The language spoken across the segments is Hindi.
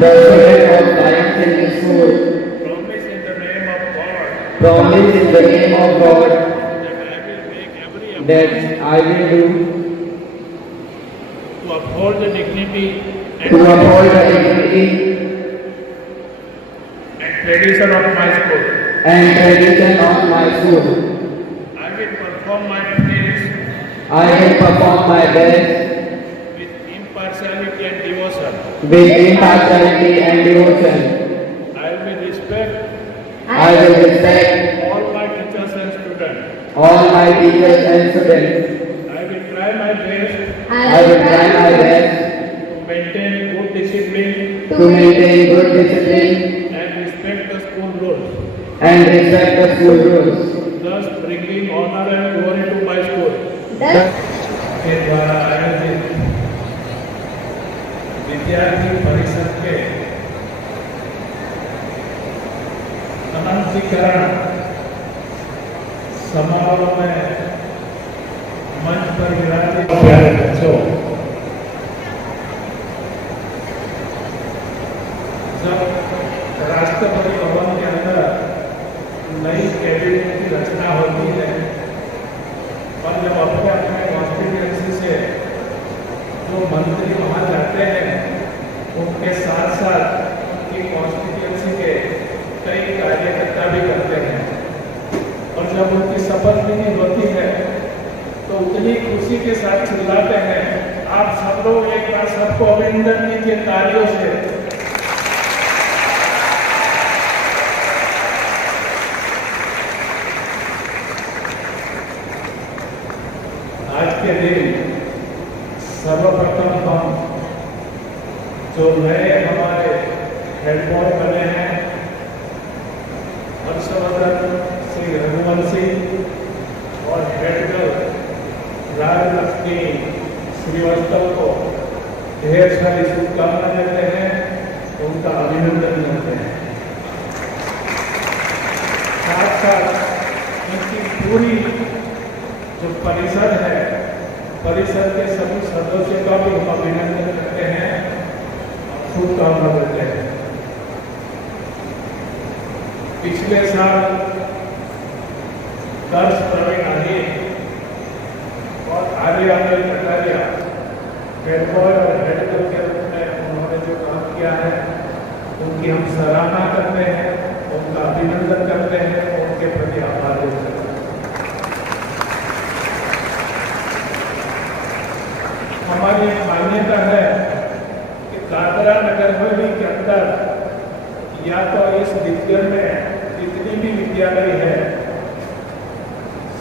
the student of science in the school promise in the name of God promise in the name of God that I will make every that I will do to uphold the dignity to uphold the dignity and tradition of my school. and tradition of my school. I will perform my duties I will perform my best with impartiality and devotion. with impartiality and devotion. I will respect I will respect all my teachers and students. all my teachers and students. I will try my best I will try my best to maintain good discipline to maintain good discipline and respect the school rules, and respect the school rules, thus bringing honor and glory to my school. के द्वारा आयोजित विद्यार्थी परिषद के अनंतीकरण समारोह में मंच पर विराजित प्यारे बच्चों, जब राष्ट्रपति भवन के अंदर नई कैबिनेट की रचना होती है और जब अपने अपने कॉन्स्टिट्यूएंसी से जो मंत्री वहाँ जाते हैं उनके साथ साथ उनकी कॉन्स्टिट्यूएंसी के कई कार्यकर्ता भी करते हैं और जब उनकी शपथ विधि होती है तो उतनी खुशी के साथ चिल्लाते हैं। आप सब लोग एक बार सबको अभिनंदन कीजिए तालियों से। आज के दिन सर्वप्रथम हम जो नए हमारे हेड बॉय बने हैं हर्षवर्धन सिंह रघुवंशी और हेड गर्ल राजलक्ष्मी श्रीवास्तव को ढेर सारी शुभकामनाएं देते हैं, उनका अभिनंदन करते हैं। साथ साथ उनकी पूरी जो परिषद है, परिषद के सभी सदस्यों का भी हम अभिनंदन करते हैं, शुभकामना देते हैं। पिछले साल दर्श प्रवीण अहीर और आर्यमल कटारिया हेड बॉय और हेड गर्ल के रूप में उन्होंने जो काम किया है उनकी हम सराहना करते हैं, उनका अभिनंदन करते हैं, उनके प्रति आभार व्यक्त करते हैं। हमारी एक मान्यता है कि दादरा नगर हवेली के अंदर या तो इस विद्यालय में जितनी भी विद्यालय है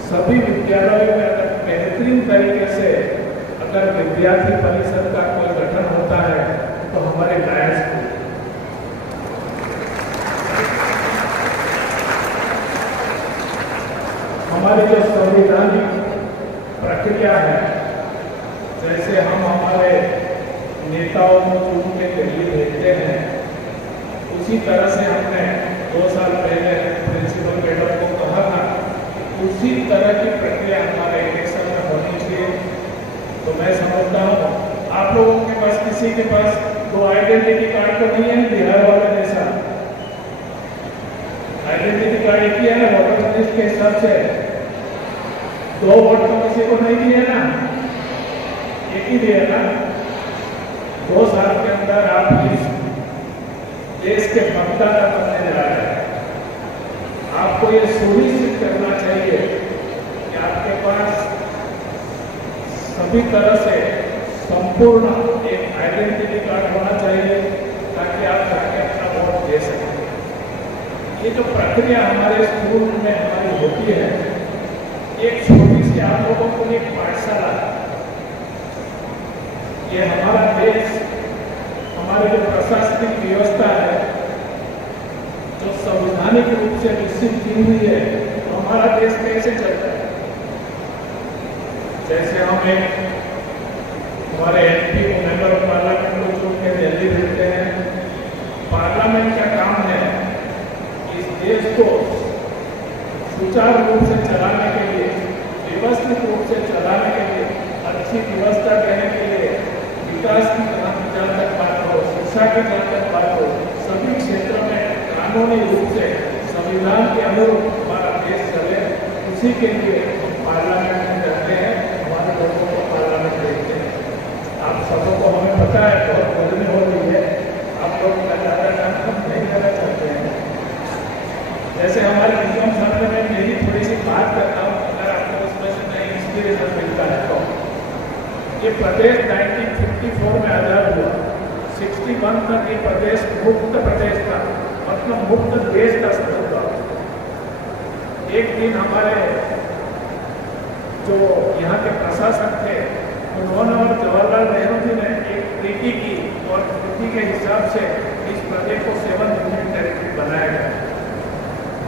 सभी विद्यालयों में अगर बेहतरीन तरीके से अगर विद्यार्थी परिषद का कोई गठन होता है तो हमारे लायंस को हमारी जो संवैधानिक प्रक्रिया है, जैसे हम हमारे नेताओं को चुन के दिल्ली भेजते हैं, उसी तरह से हमने 2 साल पहले प्रिंसिपल मैडम को कहा था उसी तरह की प्रक्रिया हमारे इलेक्शन में होनी चाहिए। तो मैं समझता हूँ आप लोगों के पास किसी के पास 2 आइडेंटिटी कार्ड तो नहीं है बिहार वाले जैसा। आइडेंटिटी कार्ड एक ही है ना, वोटर लिस्ट के हिसाब से 2 वोट तो किसी को नहीं दिए ना, एक ही दिया ना। 2 साल के अंदर आप इस देश के मतदाता बनने जा रहे हैं। आपको ये सुनिश्चित करना चाहिए कि आपके पास सभी तरह से संपूर्ण एक आइडेंटिटी कार्ड होना चाहिए ताकि आप जाके अपना वोट दे सकें। ये जो प्रक्रिया हमारे स्कूल में हमारी होती है, एक छोटी सी आप लोगों को एक पाठशाला, ये हमारा देश हमारी जो प्रशासनिक व्यवस्था है जो संवैधानिक रूप से विकसित की हुई है, तो हमारा देश कैसे चलता है। जैसे हम एक हमारे एमपी को मेंबर ऑफ पार्लियामेंट को चुन के दिल्ली भेजते हैं, पार्लियामेंट का काम है इस देश को सुचारू रूप से चलाने के लिए, व्यवस्थित रूप से चलाने के लिए, अच्छी व्यवस्था देने के लिए, विकास की तरफ जहाँ तक बात हो शिक्षा की जहाँ तक बात हो, सभी क्षेत्रों में कानूनी रूप से संविधान के अनुरूप हमारा देश चले, उसी के लिए हम पार्लियामेंट में रहते हैं, हमारे लोगों को पार्लियामेंट देखते हैं। आप सबको हमें पता है बहुत गर्मी हो रही है, आप लोग का ज़्यादा काम हम नहीं करना चाहते हैं। जैसे हमारे निगम सत्र में मेरी थोड़ी सी बात करता हूँ, अगर आपको उसमें से नई इंस्पिरेशन मिलता है तो ये प्रदेश 1954 में आज़ाद हुआ, 61 तक ये प्रदेश मुक्त प्रदेश था, मतलब मुक्त देश का स्वरूप था। एक दिन हमारे जो यहाँ के प्रशासक थे उन्होंने और जवाहरलाल नेहरू जी ने एक ट्रीटी की और ट्रीटी के हिसाब से इस प्रदेश को 7 यूनियन टेरिटरी बनाया गया।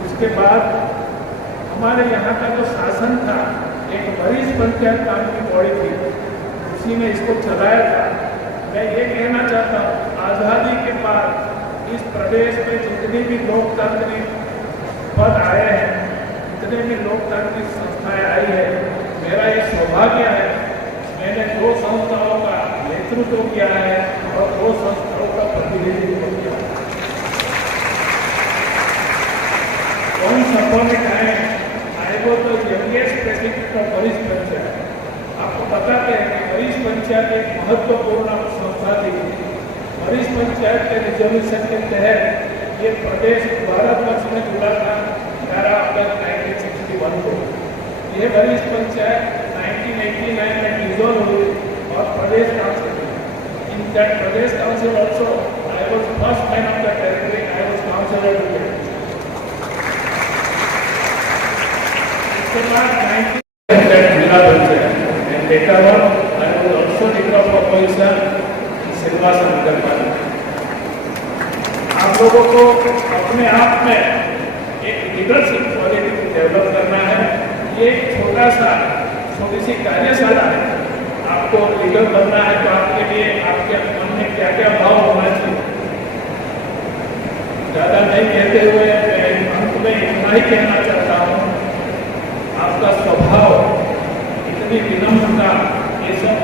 उसके बाद हमारे यहाँ का जो शासन था, एक वरिष्ठ पंचायत नाम की बॉडी थी, उसी ने इसको चलाया था। मैं ये कहना चाहता हूँ, आज़ादी के बाद इस प्रदेश में जितनी भी लोकतांत्रिक पद आए हैं, जितने भी लोकतांत्रिक संस्थाएं आई है, मेरा ये सौभाग्य है मैंने 2 संस्थाओं का नेतृत्व किया है और 2 संस्थाओं का प्रतिनिधित्व किया है। Once upon a time, I was the youngest president of वरिष्ठ पंचायत। आपको बताते हैं कि वरिष्ठ पंचायत एक महत्वपूर्ण संस्था थी। वरिष्ठ पंचायत के रिजोल्यूशन के तहत ये प्रदेश भारतवर्ष में जुड़ा था 11 अगस्त 1961 को। यह वरिष्ठ पंचायत 1989 में डिसॉल्व हुई और प्रदेश काउंसिल हुई। इन दैट प्रदेश council also I was first man of the territory, I was councillor to it. इसके बाद 19 दैट जिला panchayat and later on I was also leader of opposition in Silvassa Nagar Palika. आप लोगों को अपने आप में एक लीडरशिप क्वालिटी डेवलप करना है। ये एक छोटी सी कार्यशाला है। आपको लीडर बनना है तो आपके लिए आपके मन में क्या क्या भाव होना चाहिए। ज़्यादा नहीं कहते हुए मैं अंत में इतना ही कहना चाहता हूँ, आपका स्वभाव, इतनी विनम्रता, ये सब